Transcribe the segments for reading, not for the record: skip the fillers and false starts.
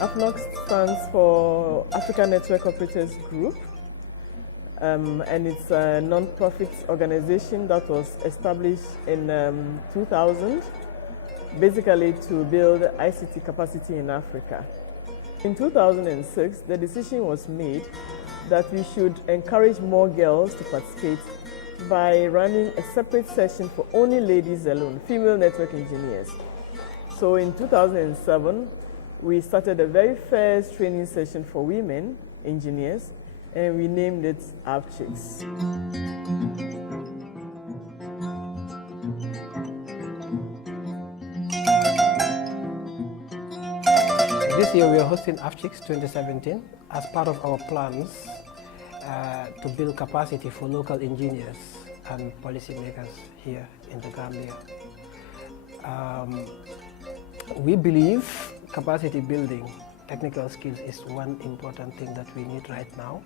Afchix stands for African Network Operators Group, and it's a non-profit organization that was established in 2000, basically to build ICT capacity in Africa. In 2006, the decision was made that we should encourage more girls to participate by running a separate session for only ladies alone, female network engineers. So in 2007, we started the very first training session for women engineers, and we named it Afchix. This year we are hosting Afchix 2017 as part of our plans to build capacity for local engineers and policymakers here in the Gambia. We believe capacity building, technical skills is one important thing that we need right now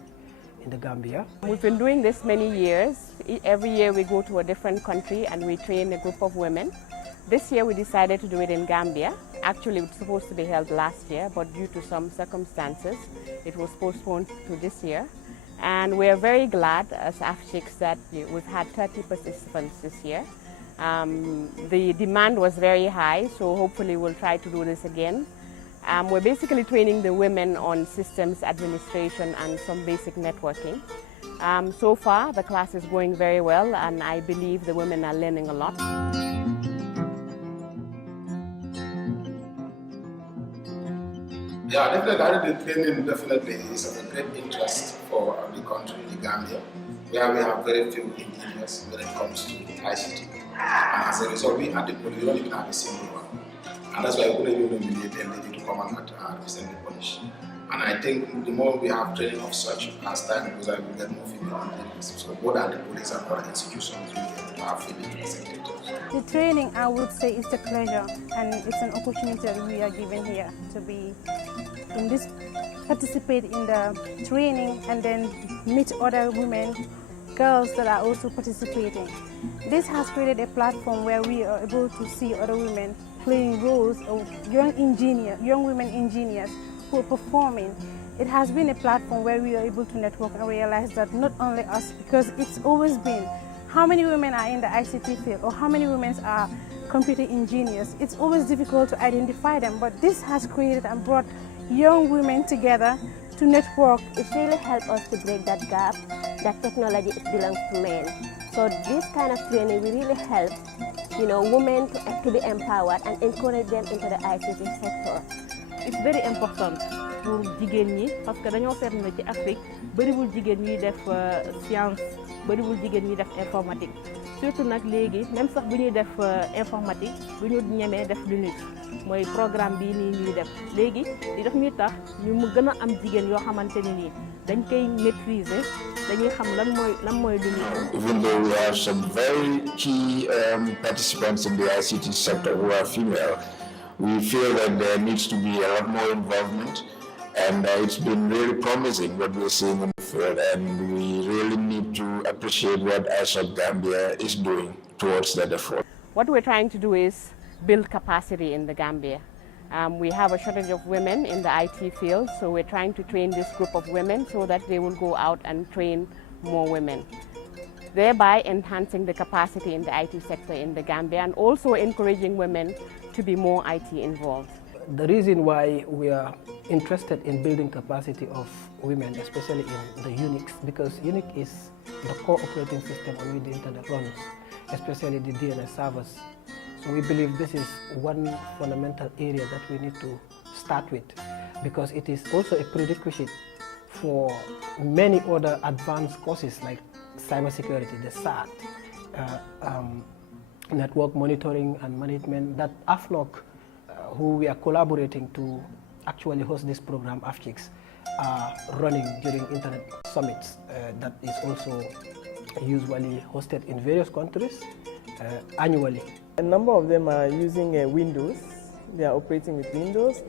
in the Gambia. We've been doing this many years. Every year we go to a different country and we train a group of women. This year we decided to do it in Gambia. Actually, it was supposed to be held last year, but due to some circumstances, it was postponed to this year. And we are very glad as Afchix that we've had 30 participants this year. The demand was very high, so hopefully we'll try to do this again. We're basically training the women on systems administration and some basic networking. So far, the class is going very well, and I believe the women are learning a lot. Yeah, definitely. The training definitely is of a great interest for the country, the Gambia, where we have very few engineers when it comes to ICT. And as a result, we at the poly, we don't even have a single one. And that's why we couldn't even nominate a lady to come and represent the polish. And I think the more we have training of such as time goes on, we get more female engineers. So both at the police and other institutions, we have female representatives. The training, I would say, is a pleasure, and it's an opportunity that we are given here to be in this, participate in the training, and then meet other women, girls that are also participating. This has created a platform where we are able to see other women playing roles of young women engineers who are performing. It has been a platform where we are able to network and realize that not only us, because it's always been how many women are in the ICT field or how many women are computer engineers. It's always difficult to identify them, but this has created and brought young women together to network. It really helped us to break that gap that technology belongs to men. So this kind of training will really help, women to be empowered and encourage them into the ICT sector. It's very important pour jigéen ñi parce que dañoo seetlu ne ci Afrique bariwul jigéen ñi def science, bariwul jigéen ñi def informatique. Surtout nag léegi même sax bu ñuy def informatique du ñu ñemee def Linux mooy programme bii nii ñuy def léegi di def ñuy tax ñu mu gën a am jigéen yoo xamante ne nii dañ koy maîtriser dañuy xam lan mooy Linux. Even though we have some very key participants in the ICT sector who are female, we feel that there needs to be a lot more involvement, and it's been really promising what we're seeing in the field, and we really need to appreciate what ISOC Gambia is doing towards that effort. What we're trying to do is build capacity in the Gambia. We have a shortage of women in the IT field, so we're trying to train this group of women so that they will go out and train more women, thereby enhancing the capacity in the IT sector in the Gambia and also encouraging women to be more IT involved. The reason why we are interested in building capacity of women, especially in the Unix, because Unix is the core operating system on which the internet runs, especially the DNS servers. So we believe this is one fundamental area that we need to start with, because it is also a prerequisite for many other advanced courses like cybersecurity, the SAT, network monitoring and management, that AFNOC, who we are collaborating to actually host this program, Afchix, are running during internet summits that is also usually hosted in various countries annually. A number of them are using Windows. They are operating with Windows.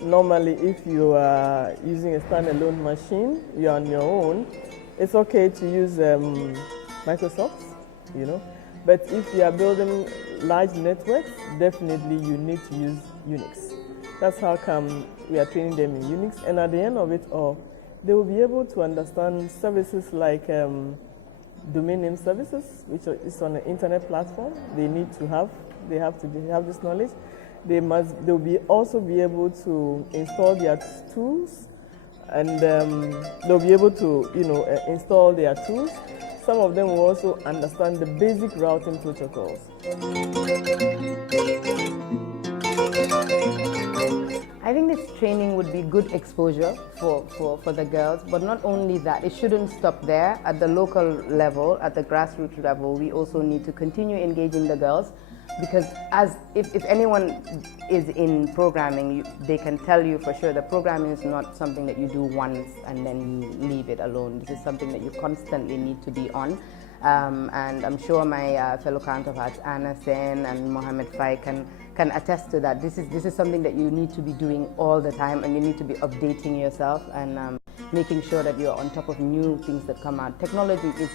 Normally, if you are using a standalone machine, you're on your own, it's okay to use Microsoft, But if you are building large networks, definitely you need to use Unix. That's how come we are training them in Unix. And at the end of it all, they will be able to understand services like domain name services, which is on an internet platform. They have to have this knowledge. They'll also be able to install their tools, and they'll be able to, install their tools. Some of them will also understand the basic routing protocols. I think this training would be good exposure for the girls, but not only that, it shouldn't stop there. At the local level, at the grassroots level, we also need to continue engaging the girls, because if anyone is in programming, they can tell you for sure that programming is not something that you do once and then you leave it alone. This is something that you constantly need to be on. And I'm sure my fellow counterparts, Anna Sen and Mohammed Fai, can attest to that. This is something that you need to be doing all the time, and you need to be updating yourself and making sure that you're on top of new things that come out. Technology is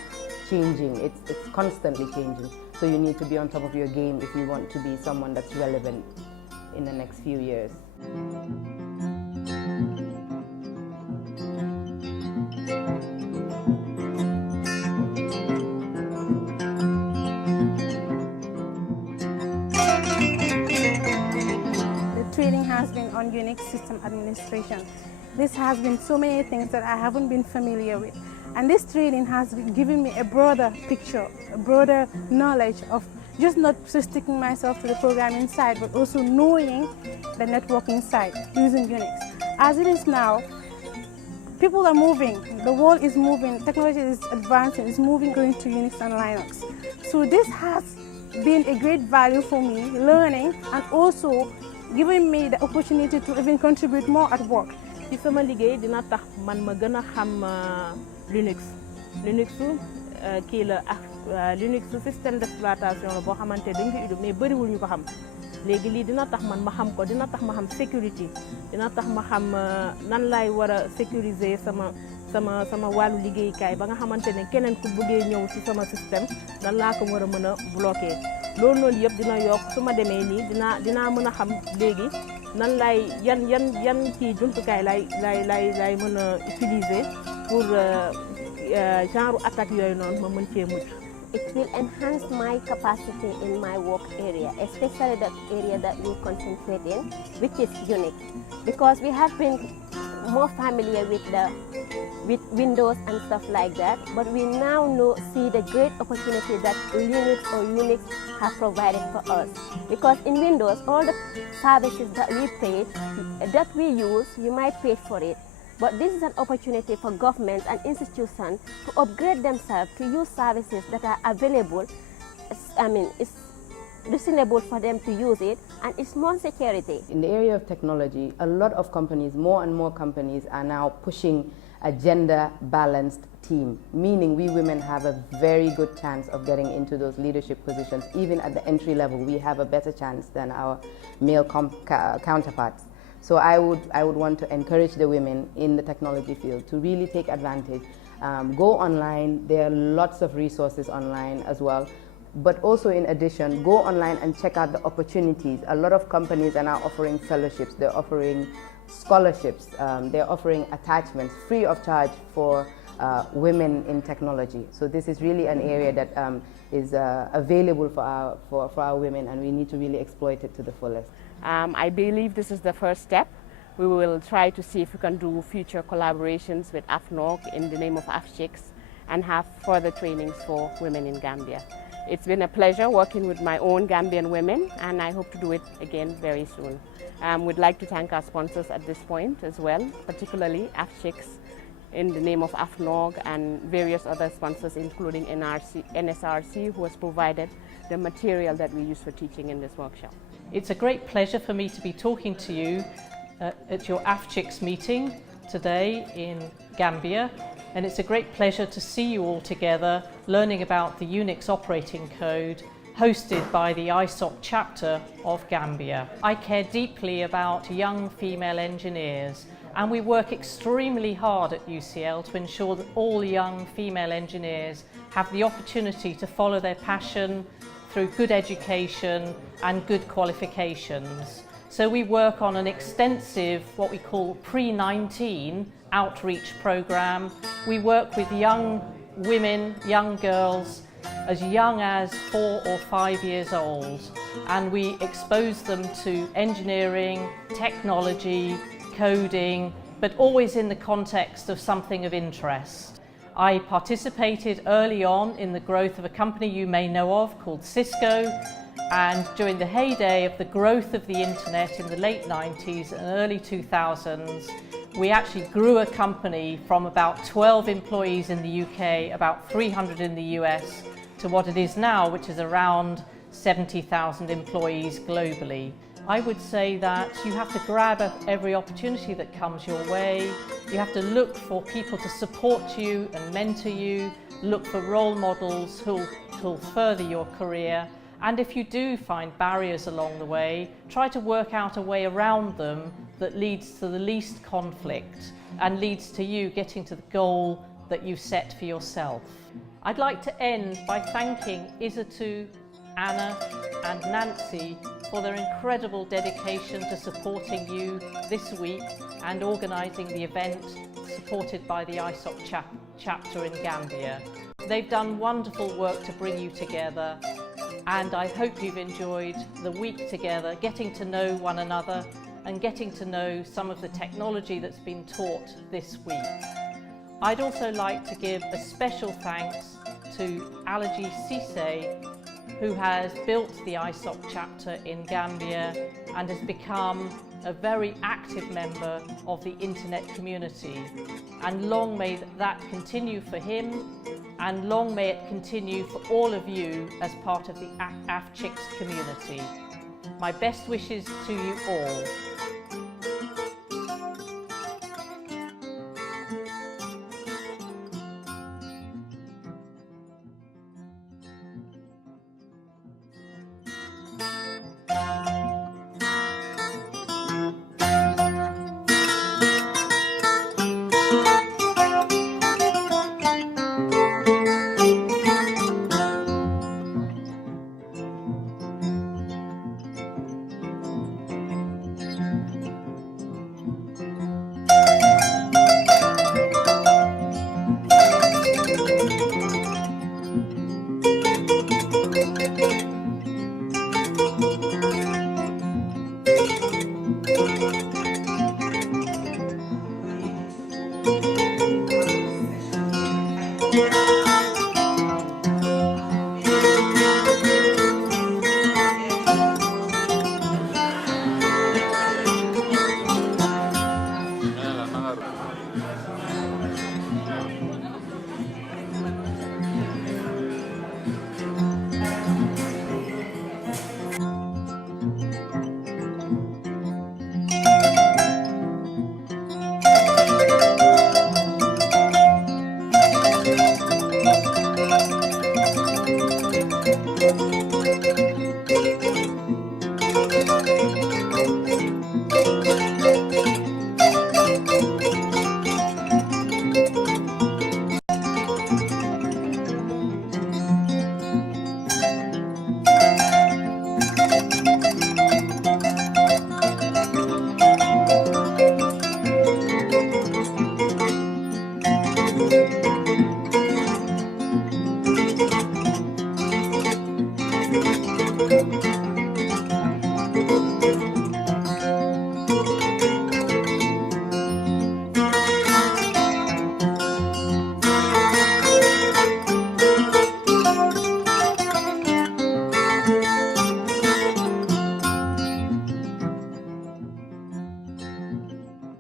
changing, it's constantly changing. So you need to be on top of your game if you want to be someone that's relevant in the next few years. Training has been on Unix system administration. This has been so many things that I haven't been familiar with. And this training has given me a broader picture, a broader knowledge of just not just sticking myself to the programming side, but also knowing the networking side using Unix. As it is now, people are moving, the world is moving, technology is advancing, it's moving going to Unix and Linux. So this has been a great value for me, learning, and also giving me the opportunity to even contribute more at work. ci sama liggéey dina tax man ma gën a xam Linux kii la Linux système d'exploitation la boo xamante dañ ko uddu mais bëriwul ñu ko xam léegi lii dina tax man ma xam ko, dina tax ma xam sécurité, dina tax ma xam nan laay war a sécuriser sama wàllu liggéeykaay ba nga xamante ne keneen ku bëggee ñëw ci sama système nan laa ko war a mën a bloquer. loolu noonu yëpp dina yokk su ma demee nii dinaa mën a xam léegi nan laay yan ci jumtukaay laay mën a utiliser pour genre attaque yooyu noonu ma mën cee mucc. It will enhance my capacity in my work area, especially that area that we concentrate in, which is Unix, because we have been more familiar with Windows and stuff like that, but we now see the great opportunity that Linux or Unix have provided for us. Because in Windows, all the services that we pay, that we use, you might pay for it. But this is an opportunity for governments and institutions to upgrade themselves to use services that are available. It's reasonable for them to use it, and it's more security. In the area of technology, a lot of companies, more and more companies, are now pushing a gender-balanced team, meaning we women have a very good chance of getting into those leadership positions. Even at the entry level, we have a better chance than our male counterparts. So I would want to encourage the women in the technology field to really take advantage. Go online, there are lots of resources online as well. But also in addition, go online and check out the opportunities. A lot of companies are now offering fellowships, they're offering scholarships, they're offering attachments free of charge for women in technology. So this is really an area that is available for our women, and we need to really exploit it to the fullest. I believe this is the first step. We will try to see if we can do future collaborations with AFNOG in the name of Afchix and have further trainings for women in Gambia. It's been a pleasure working with my own Gambian women, and I hope to do it again very soon. We'd like to thank our sponsors at this point as well, particularly Afchix in the name of AFNOG and various other sponsors, including NSRC, who has provided the material that we use for teaching in this workshop. It's a great pleasure for me to be talking to you at your Afchix meeting today in Gambia, and it's a great pleasure to see you all together learning about the Unix operating code hosted by the ISOC chapter of Gambia. I care deeply about young female engineers, and we work extremely hard at UCL to ensure that all young female engineers have the opportunity to follow their passion through good education and good qualifications. So we work on an extensive, what we call pre-19 outreach program. We work with young women, young girls, as young as 4 or 5 years old, and we expose them to engineering, technology, coding, but always in the context of something of interest. I participated early on in the growth of a company you may know of called Cisco, and during the heyday of the growth of the internet in the late 90s and early 2000s, we actually grew a company from about 12 employees in the UK, about 300 in the US, to what it is now, which is around 70,000 employees globally. I would say that you have to grab every opportunity that comes your way. You have to look for people to support you and mentor you, look for role models who'll further your career. And if you do find barriers along the way, try to work out a way around them that leads to the least conflict and leads to you getting to the goal that you've set for yourself. I'd like to end by thanking Isatu, Anna and Nancy for their incredible dedication to supporting you this week and organising the event supported by the ISOC chapter in Gambia. They've done wonderful work to bring you together, and I hope you've enjoyed the week together, getting to know one another and getting to know some of the technology that's been taught this week. I'd also like to give a special thanks to Alaji Cisse, who has built the ISOC chapter in Gambia and has become a very active member of the internet community. And long may that continue for him, and long may it continue for all of you as part of the Afchix community. My best wishes to you all.